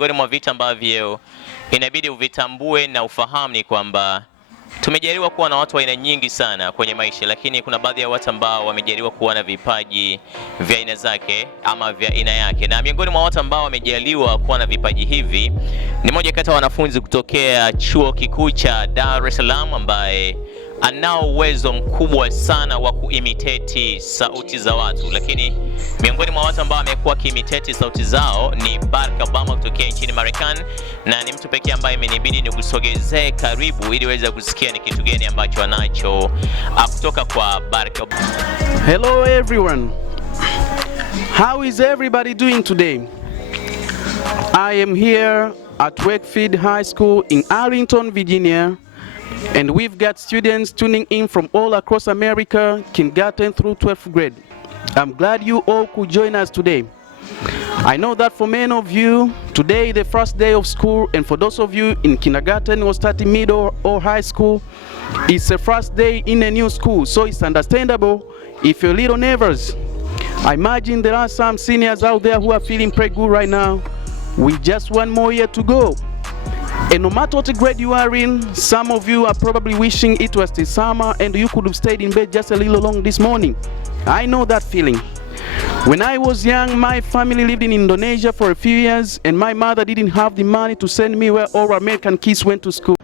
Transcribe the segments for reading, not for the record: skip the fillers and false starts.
Miongoni mwa vitu ambavyo inabidi uvitambue na ufahamu ni kwamba tumejaliwa kuwa na watu wa aina nyingi sana kwenye maisha, lakini kuna baadhi ya watu ambao wamejaliwa kuwa na vipaji vya aina zake ama vya aina yake. Na miongoni mwa watu ambao wamejaliwa kuwa na vipaji hivi ni moja kati ya wanafunzi kutokea Chuo Kikuu cha Dar es Salaam ambaye anao uwezo mkubwa sana wa kuimitate sauti za watu, lakini miongoni mwa watu ambao amekuwa kiimitate sauti zao ni Barack Obama kutokea nchini Marekani, na ni mtu pekee ambaye imenibidi nikusogezee karibu ili uweze kusikia ni kitu gani ambacho anacho kutoka kwa Barack Obama. Hello everyone. How is everybody doing today? I am here at Wakefield High School in Arlington, Virginia. And we've got students tuning in from all across America, kindergarten through 12th grade. I'm glad you all could join us today. I know that for many of you, today is the first day of school, and for those of you in kindergarten or starting middle or high school, it's the first day in a new school, so it's understandable if you're a little nervous. I imagine there are some seniors out there who are feeling pretty good right now. With just one more year to go. And no matter what grade you are in, some of you are probably wishing it was the summer and you could have stayed in bed just a little long this morning. I know that feeling. When I was young, my family lived in Indonesia for a few years, and my mother didn't have the money to send me where all American kids went to school.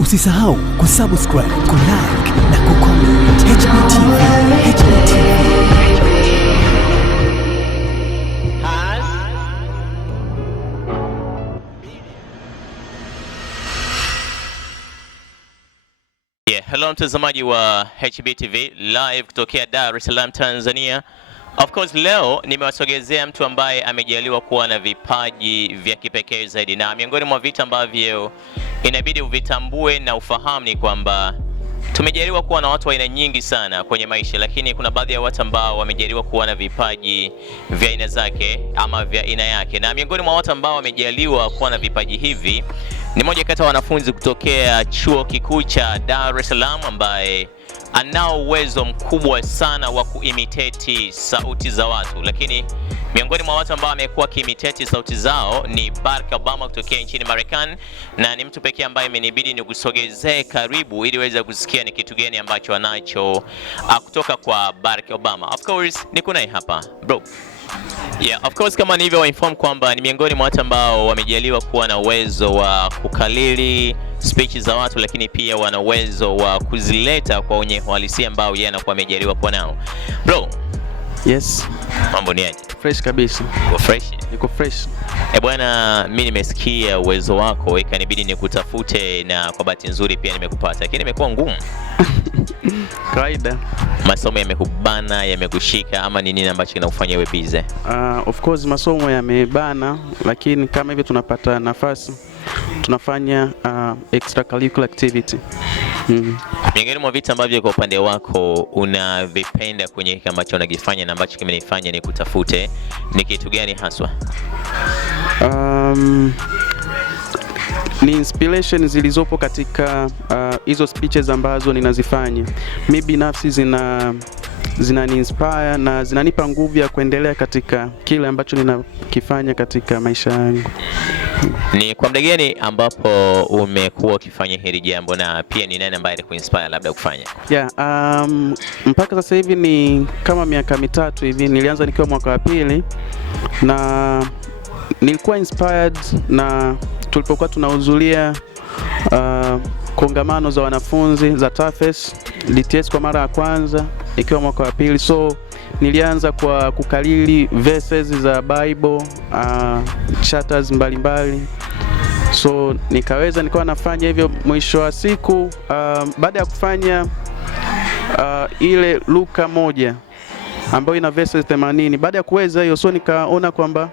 Usisahau kusubscribe, kulike na kucomment. HBTV. Hello mtazamaji wa HBTV live kutokea Dar es Salaam, Tanzania. Of course leo nimewasogezea mtu ambaye amejaliwa kuwa na vipaji vya kipekee zaidi, na miongoni mwa vitu ambavyo inabidi uvitambue na ufahamu ni kwamba tumejaliwa kuwa na watu wa aina nyingi sana kwenye maisha, lakini kuna baadhi ya watu ambao wamejaliwa kuwa na vipaji vya aina zake ama vya aina yake. Na miongoni mwa watu ambao wamejaliwa kuwa na vipaji hivi ni moja kati ya wanafunzi kutokea Chuo Kikuu cha Dar es Salaam ambaye anao uwezo mkubwa sana wa kuimitate sauti za watu, lakini miongoni mwa watu ambao amekuwa kiimitate sauti zao ni Barack Obama kutokea nchini Marekani, na ni mtu pekee ambaye imenibidi nikusogezee karibu ili uweze kusikia ni kitu gani ambacho anacho kutoka kwa Barack Obama. Of course niko naye hapa bro. Yeah, of course kama nilivyo inform kwamba ni miongoni mwa watu ambao wamejaliwa kuwa na uwezo wa kukalili speech za watu, lakini pia wana uwezo wa kuzileta kwa wenye uhalisia ambao yeye anakuwa amejaliwa kuwa nao. Bro. Yes. Mambo ni aje? Fresh kabisa. Uko fresh? Niko fresh. Bwana, mimi nimesikia uwezo wako, ikanibidi nikutafute, na kwa bahati nzuri pia nimekupata, lakini imekuwa ngumu. Kawaida. Masomo yamekubana, yamekushika, ama ni nini ambacho kinakufanya uwe busy? Of course masomo yamebana, lakini kama hivi tunapata nafasi tunafanya extracurricular activity. Miongoni mwa vitu ambavyo kwa upande wako unavipenda kwenye hiki ambacho unakifanya na ambacho kimenifanya ni kutafute, ni kitu gani haswa? Ni inspiration zilizopo katika hizo speeches ambazo ninazifanya. Mimi binafsi zinani inspire na zinanipa nguvu ya kuendelea katika kile ambacho ninakifanya katika maisha yangu. Ni kwa muda gani ambapo umekuwa ukifanya hili jambo, na pia ni nani ambaye alikuinspire labda kufanya? Yeah, mpaka sasa hivi ni kama miaka mitatu hivi. Nilianza nikiwa mwaka wa pili, na nilikuwa inspired na tulipokuwa tunahudhuria kongamano za wanafunzi za TAFES DTS kwa mara ya kwanza ikiwa mwaka wa pili. So nilianza kwa kukalili verses za Bible, chapters mbalimbali. So nikawa nafanya hivyo. Mwisho wa siku baada ya kufanya ile Luka 1 ambayo ina verses 80, baada ya kuweza hiyo, so nikaona kwamba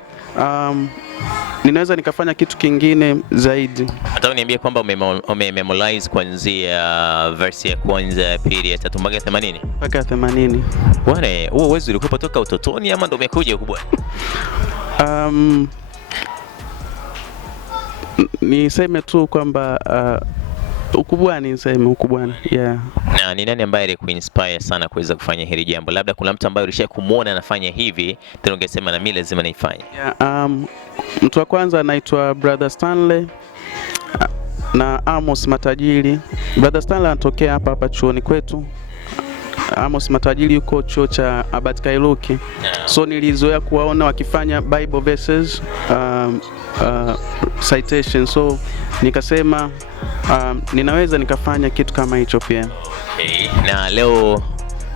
ninaweza nikafanya kitu kingine zaidi. Nataka niambie kwamba umememorize kuanzia verse ya kwanza, ya pili, ya tatu mpaka 80? Mpaka 80. Bwana, huo uwezo ulikuwa toka utotoni ama ndio umekuja huko bwana? Niseme tu kwamba Ukubwani niseme ukubwani. Yeah. Na ni nani ambaye alikuinspire sana kuweza kufanya hili jambo? Labda kuna mtu ambaye ulisha kumuona anafanya hivi, tena ungesema na mimi lazima naifanye. Yeah, mtu wa kwanza anaitwa Brother Stanley na Amos Matajiri. Brother Stanley anatokea hapa chuoni kwetu. Amos Matajiri yuko chuo cha Abat Kairuki. So nilizoea kuwaona wakifanya Bible verses citation. So nikasema ninaweza nikafanya kitu kama hicho pia. Okay. Na leo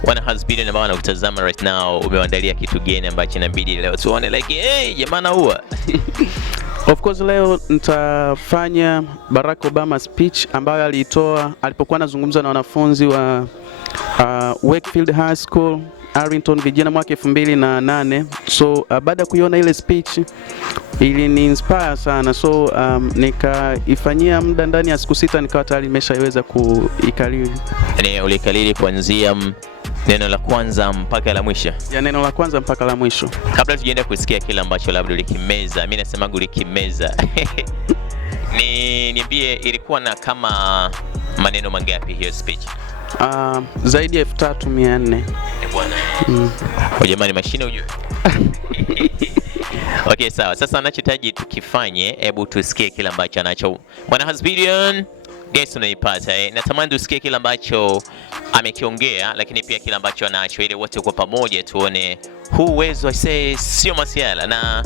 wana husband ambao wanakutazama right now, umewaandalia kitu gani ambacho inabidi leo tuone like jamani huwa Of course leo nitafanya Barack Obama speech ambayo aliitoa alipokuwa anazungumza na wanafunzi wa Wakefield High School Arlington, Virginia mwaka 2008. So baada ya kuiona ile speech ilini inspire sana, so nikaifanyia muda ndani ya siku 6 nikawa tayari nimeshaweza kuikariri. Yaani ulikariri kuanzia neno la kwanza mpaka la mwisho? Ya neno la kwanza mpaka la mwisho. Kabla tujaenda kusikia kile ambacho labda ulikimeza, mimi nasema ulikimeza. Niambie ilikuwa na kama maneno mangapi hiyo speech? Zaidi ya 3400. Bwana. Jamani mashine ujue. Okay, sawa. Sasa anachohitaji tukifanye, hebu tusikie kile ambacho anacho Bwana Hasbidian. Guys, unaipata natamani tusikie kile ambacho amekiongea, lakini pia kile ambacho anacho, ili wote kwa pamoja tuone huu uwezo sio masiala na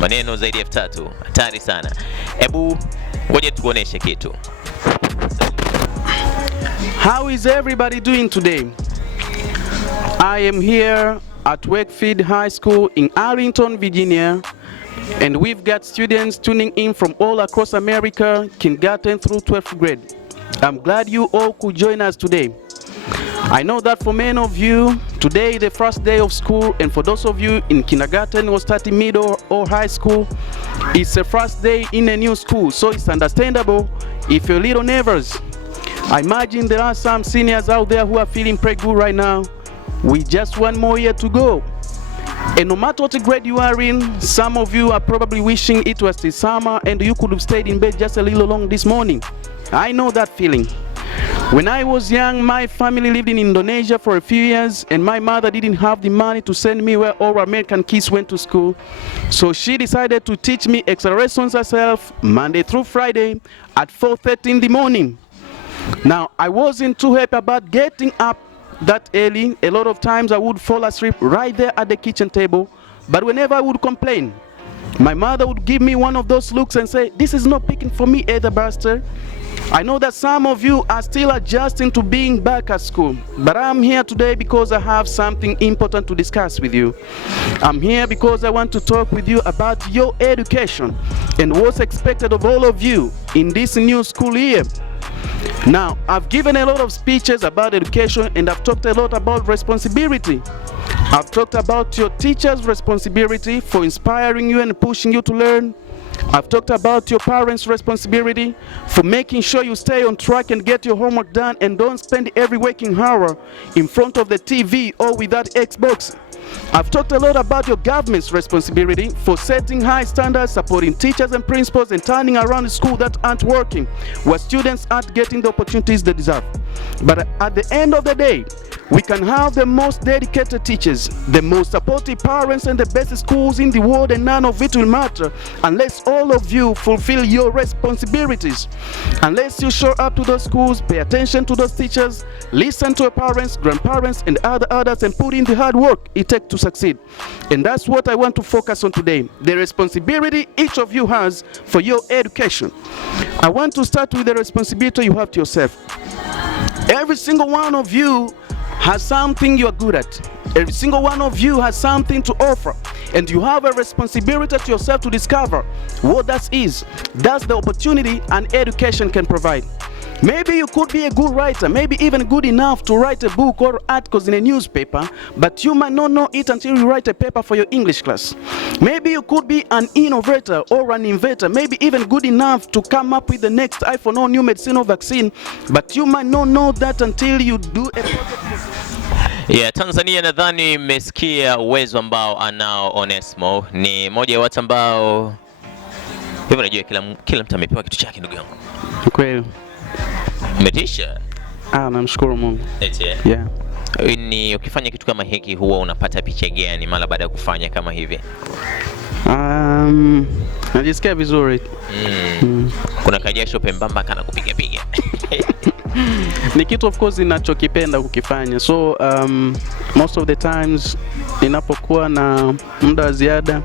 maneno zaidi ya 3000. Hatari sana. Hebu ngoja tuoneshe kitu. How is everybody doing today? I am here at Wakefield High School in Arlington, Virginia, and we've got students tuning in from all across America, kindergarten through 12th grade. I'm glad you all could join us today. I know that for many of you, today is the first day of school, and for those of you in kindergarten or starting middle or high school, it's the first day in a new school, so it's understandable if you're a little nervous. I imagine there are some seniors out there who are feeling pretty good right now. We just one more year to go. And no matter what grade you are in, some of you are probably wishing it was the summer and you could have stayed in bed just a little long this morning. I know that feeling. When I was young, my family lived in Indonesia for a few years, and my mother didn't have the money to send me where all American kids went to school. So she decided to teach me extra lessons herself, Monday through Friday at 4:30 in the morning. Now, I wasn't too happy about getting up that early. A lot of times I would fall asleep right there at the kitchen table, but whenever I would complain, my mother would give me one of those looks and say, "This is not picking for me either, Buster." I know that some of you are still adjusting to being back at school, but I'm here today because I have something important to discuss with you. I'm here because I want to talk with you about your education and what's expected of all of you in this new school year. Now, I've given a lot of speeches about education, and I've talked a lot about responsibility. I've talked about your teachers' responsibility for inspiring you and pushing you to learn. I've talked about your parents' responsibility for making sure you stay on track and get your homework done and don't spend every waking hour in front of the TV or with that Xbox. I've talked a lot about your government's responsibility for setting high standards, supporting teachers and principals, and turning around the school that aren't working, where students aren't getting the opportunities they deserve. But at the end of the day, we can have the most dedicated teachers, the most supportive parents, and the best schools in the world, and none of it will matter unless all of you fulfill your responsibilities. Unless you show up to those schools, pay attention to those teachers, listen to your parents, grandparents, and other adults, and put in the hard work it takes to succeed. And that's what I want to focus on today, the responsibility each of you has for your education. I want to start with the responsibility you have to yourself. Every single one of you has something you are good at. Every single one of you has something to offer, and you have a responsibility to yourself to discover what that is. That's the opportunity an education can provide. Maybe you could be a good writer, maybe even good enough to write a book or articles in a newspaper, but you might not know it until you write a paper for your English class. Maybe you could be an innovator or an inventor, maybe even good enough to come up with the next iPhone or new medicine or vaccine, but you might not know that until you do a project. Yeah, Tanzania nadhani mmesikia uwezo ambao anao Onesmo. Ni moja ya watu ambao hivi, unajua kila mtu amepewa kitu chake, ndugu yangu. Kweli. Umetisha. Namshukuru Mungu. Eti. Yeah. Ni ukifanya kitu kama hiki huwa unapata picha gani mara baada ya kufanya kama hivi? Najisikia vizuri. Kuna kajasho pembamba kana kupiga piga. Ni kitu of course ninachokipenda kukifanya. So most of the times ninapokuwa na muda wa ziada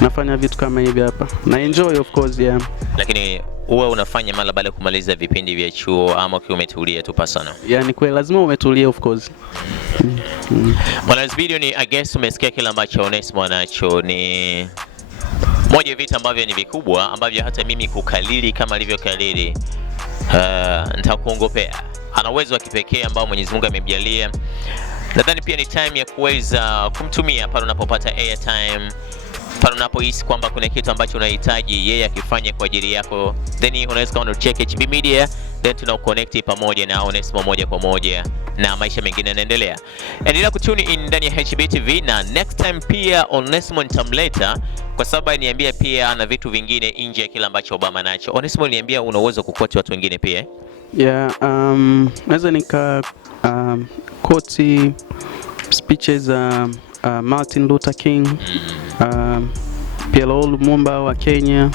nafanya vitu kama hivi hapa. Na enjoy of course, yeah. Lakini huwa unafanya mara baada ya kumaliza vipindi vya chuo ama ukiwa umetulia tu personal? Yani kweli lazima umetulia of course. Bwana video ni I guess umesikia kila ambacho Onesmo anacho. Ni moja ya vitu ambavyo ni vikubwa ambavyo hata mimi kukalili kama alivyokalili nitakuongopea. Ana uwezo wa kipekee ambao Mwenyezi Mungu amemjalia. Nadhani pia ni time ya kuweza kumtumia pale unapopata airtime, pale unapohisi kwamba kuna kitu ambacho unahitaji yeye akifanye kwa ajili yako, then unaweza kaona check HB Media, then tuna connect pamoja na Onesmo moja kwa moja na maisha mengine yanaendelea. Endelea kutune in ndani ya HB TV, na next time pia Onesmo nitamleta kwa sababu aliniambia pia ana vitu vingine nje ya kila ambacho Obama nacho. Onesmo aliniambia una uwezo kukoti watu wengine pia. Yeah, naweza nika quote speeches za Martin Luther King, PLO Lumumba wa Kenya,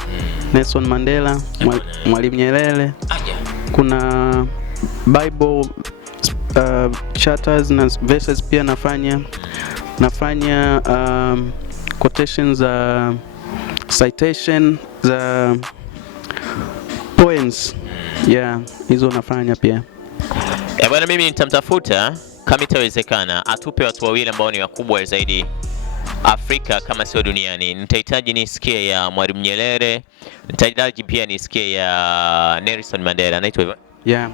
Nelson Mandela, Mwalimu Nyerere. Kuna Bible chapters na verses pia nafanya quotations za citation za poems. Yeah, hizo nafanya pia. Bwana, mimi nitamtafuta kama itawezekana atupe watu wawili ambao ni wakubwa zaidi Afrika kama sio duniani. Nitahitaji nisikie ya Mwalimu Nyerere, nitahitaji pia nisikie ya Nelson Mandela. Anaitwa hivyo? Yeah.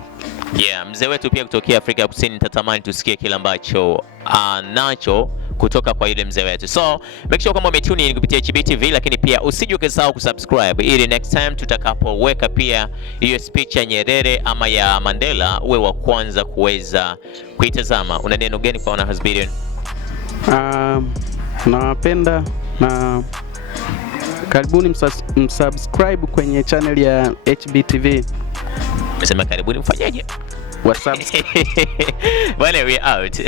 Yeah, mzee wetu pia kutokea Afrika Kusini, nitatamani tusikie kila ambacho nacho kutoka kwa yule mzee wetu. So make sure kwamba umetune in kupitia HB TV, lakini pia usije ukasahau kusubscribe ili next time tutakapoweka pia hiyo speech ya Nyerere ama ya Mandela uwe wa kwanza kuweza kuitazama. Una neno gani kwa wana Hasbidian? Nawapenda na karibuni msubscribe kwenye channel ya HB TV. Umesema karibuni mfanyaje? What's up? Well, we out.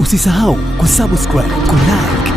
Usisahau kusubscribe, kulike